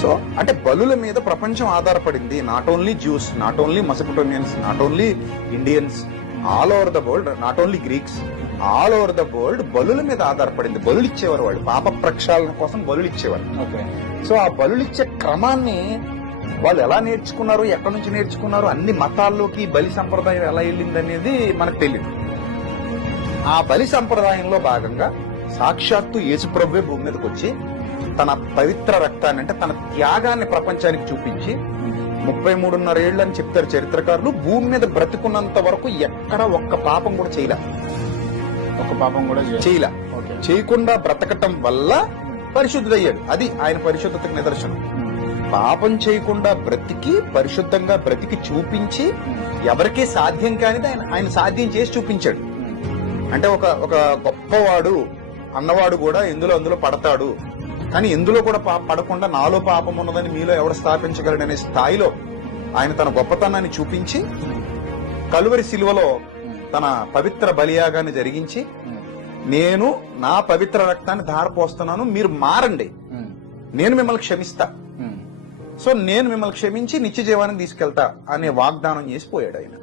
So అంటే బలుల మీద ప్రపంచం ఆధారపడింది. Not only Jews, not only Mesopotamians, not only Indians, all over the world, not only Greeks, all over the world బలుల మీద ఆధారపడింది. బలులు ఇచ్చేవారు వాళ్ళు, పాప ప్రక్షాళన కోసం బలులు ఇచ్చేవారు. సో ఆ బలులు ఇచ్చే క్రమాన్ని వాళ్ళు ఎలా నేర్చుకున్నారు, ఎక్కడి నుంచి నేర్చుకున్నారు, అన్ని మతాల్లోకి బలి సంప్రదాయం ఎలా వెళ్ళింది అనేది మనకు తెలియదు. ఆ బలి సంప్రదాయంలో భాగంగా సాక్షాత్తు యేసుప్రభువే భూమి మీదకి వచ్చి తన పవిత్ర రక్తాన్ని, అంటే తన త్యాగాన్ని ప్రపంచానికి చూపించి 33.5 ఏళ్ళు అని చెప్తారు చరిత్రకారులు. భూమి మీద బ్రతుకున్నంత వరకు ఎక్కడ ఒక్క పాపం కూడా చేయలే. చేయకుండా బ్రతకటం వల్ల పరిశుద్ధుడయ్యాడు. అది ఆయన పరిశుద్ధతకు నిదర్శనం. పాపం చేయకుండా బ్రతికి, పరిశుద్ధంగా బ్రతికి చూపించి, ఎవరికీ సాధ్యం కానిది ఆయన సాధ్యం చేసి చూపించాడు. అంటే ఒక గొప్పవాడు అన్నవాడు కూడా అందులో పడతాడు, కానీ ఎందులో కూడా పడకుండా నాలో పాపం ఉన్నదని మీలో ఎవడు స్థాపించగలడనే స్థాయిలో ఆయన తన గొప్పతనాన్ని చూపించి కలువరి శిలువలో తన పవిత్ర బలియాగాన్ని జరిగించి, నేను నా పవిత్ర రక్తాన్ని ధారపోస్తున్నాను, మీరు మారండి, నేను మిమ్మల్ని క్షమిస్తా, సో నేను మిమ్మల్ని క్షమించి నిత్య జీవానికి తీసుకెళ్తా అనే వాగ్దానం చేసి పోయాడు ఆయన.